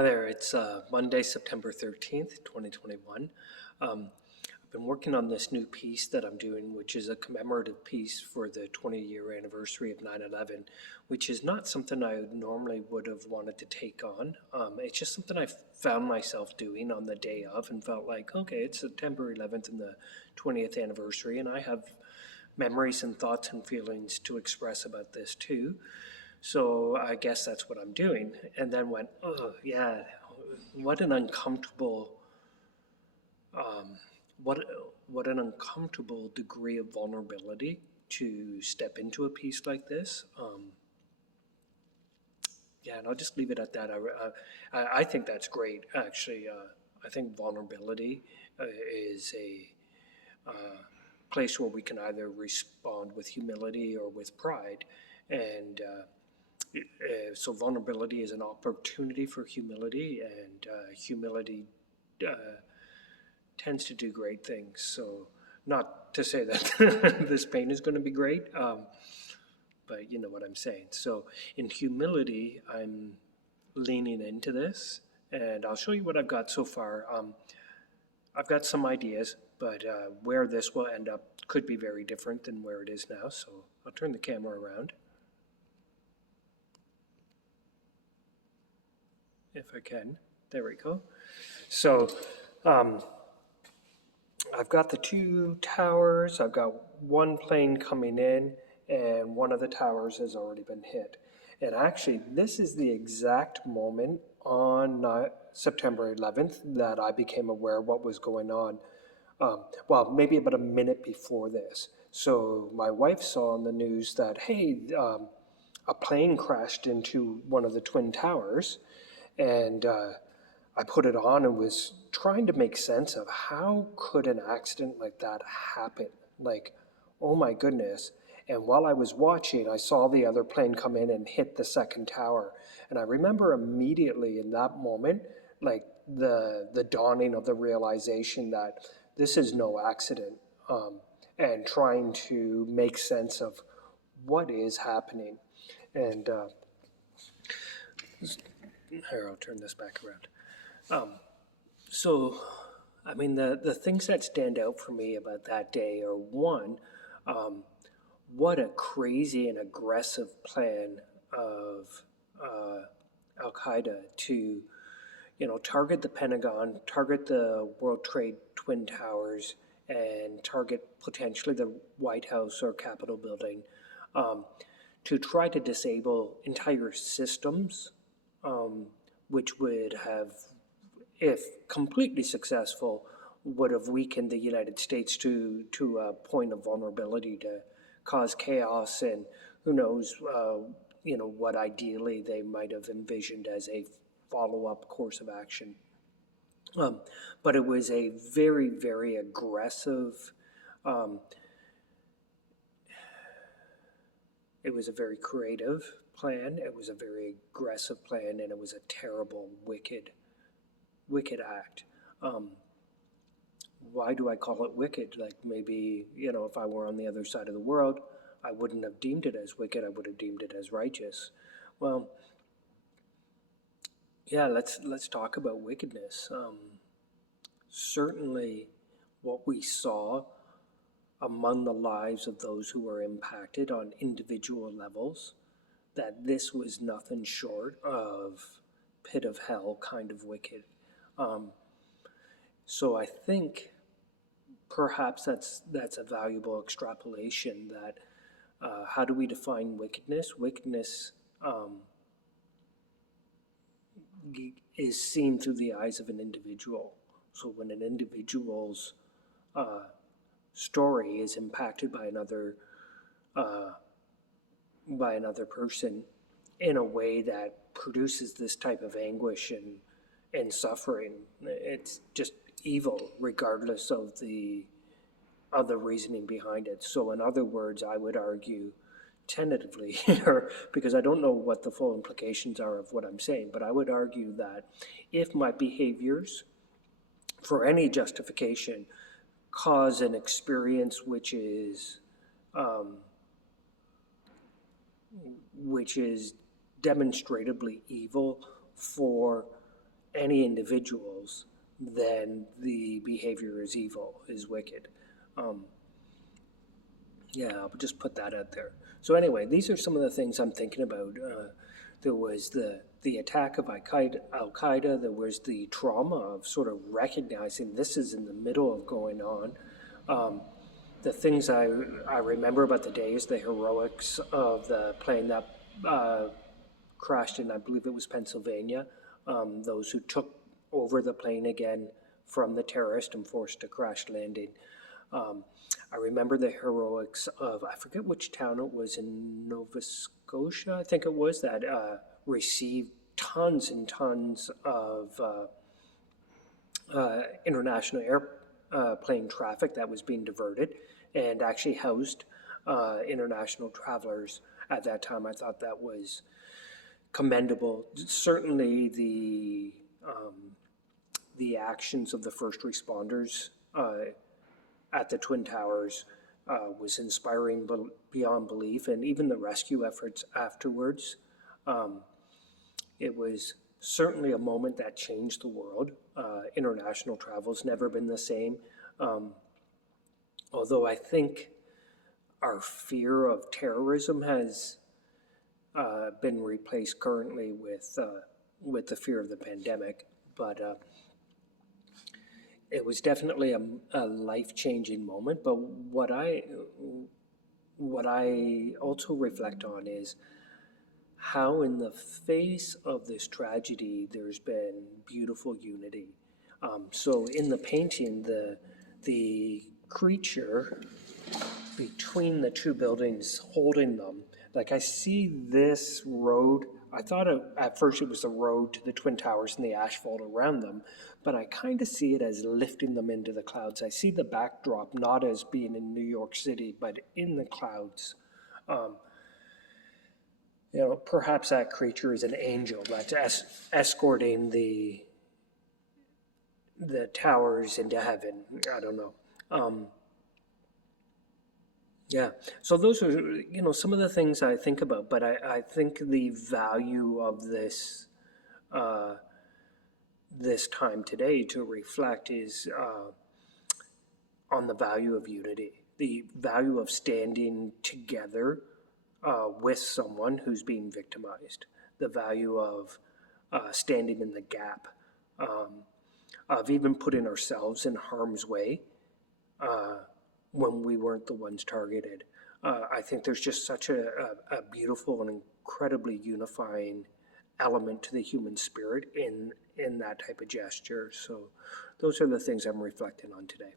Hi there, it's Monday, September 13th, 2021. I've been working on this new piece that I'm doing, which is a commemorative piece for the 20-year anniversary of 9/11, which is not something I normally would have wanted to take on. It's just something I found myself doing on the day of and felt like, okay, it's September 11th and the 20th anniversary, and I have memories and thoughts and feelings to express about this too. So I guess that's what I'm doing. And then went, oh yeah, what an uncomfortable, um, what what an uncomfortable degree of vulnerability to step into a piece like this. Yeah, and I'll just leave it at that. I think that's great, actually. I think vulnerability is a place where we can either respond with humility or with pride. And so vulnerability is an opportunity for humility, and humility tends to do great things. So not to say that this pain is going to be great, but you know what I'm saying. So in humility, I'm leaning into this, and I'll show you what I've got so far. I've got some ideas, but where this will end up could be very different than where it is now. So I'll turn the camera around, if I can. There we go. So I've got the two towers. I've got one plane coming in, and one of the towers has already been hit. And actually, this is the exact moment on September 11th that I became aware of what was going on. Well, maybe about a minute before this. So my wife saw on the news that, hey, a plane crashed into one of the Twin Towers, and I put it on and was trying to make sense of how could an accident like that happen? Like, oh my goodness. And while I was watching, I saw the other plane come in and hit the second tower. And I remember immediately in that moment, like the dawning of the realization that this is no accident, and trying to make sense of what is happening. And here, I'll turn this back around. So, I mean, the things that stand out for me about that day are one, what a crazy and aggressive plan of Al Qaeda to, target the Pentagon, target the World Trade Twin Towers, and target potentially the White House or Capitol building, to try to disable entire systems, which would have, if completely successful, would have weakened the United States to a point of vulnerability to cause chaos, and who knows, what ideally they might have envisioned as a follow-up course of action. But it was a very, very aggressive, it was a very creative plan, it was a very aggressive plan, and it was a terrible, wicked act. Why do I call it wicked? Like maybe, if I were on the other side of the world, I wouldn't have deemed it as wicked, I would have deemed it as righteous. Well, yeah, let's talk about wickedness. Certainly what we saw among the lives of those who were impacted on individual levels, that this was nothing short of pit of hell kind of wicked. So I think perhaps that's a valuable extrapolation, that how do we define wickedness? Wickedness is seen through the eyes of an individual. So when an individual's story is impacted by another person in a way that produces this type of anguish and suffering, it's just evil regardless of the reasoning behind it. So in other words, I would argue tentatively here, because I don't know what the full implications are of what I'm saying, but I would argue that if my behaviors, for any justification, cause an experience which is demonstrably evil for any individuals, then the behavior is evil, is wicked. Um, yeah, I'll just put that out there. So anyway, these are some of the things I'm thinking about. There was the attack of Al Qaeda. There was the trauma of sort of recognizing this is in the middle of going on. The things I remember about the days, the heroics of the plane that crashed in, I believe it was Pennsylvania. Those who took over the plane again from the terrorist and forced a crash landing. I remember the heroics of, I forget which town it was in Nova Scotia, I think it was, that received tons and tons of international airplane traffic that was being diverted and actually housed international travelers at that time. I thought that was commendable. Certainly the actions of the first responders at the Twin Towers was inspiring beyond belief, and even the rescue efforts afterwards. It was certainly a moment that changed the world. International travel's never been the same. Although I think our fear of terrorism has been replaced currently with the fear of the pandemic, but it was definitely a life-changing moment. But what I also reflect on is how in the face of this tragedy, there's been beautiful unity. So in the painting, the creature between the two buildings holding them, like I see this road, I thought at first it was the road to the Twin Towers and the asphalt around them, but I kind of see it as lifting them into the clouds. I see the backdrop not as being in New York City, but in the clouds. Perhaps that creature is an angel that's escorting the towers into heaven. I don't know. Yeah, so those are, some of the things I think about, but I think the value of this this time today to reflect is on the value of unity, the value of standing together with someone who's being victimized, the value of standing in the gap, of even putting ourselves in harm's way when we weren't the ones targeted. I think there's just such a beautiful and incredibly unifying element to the human spirit in that type of gesture. So those are the things I'm reflecting on today.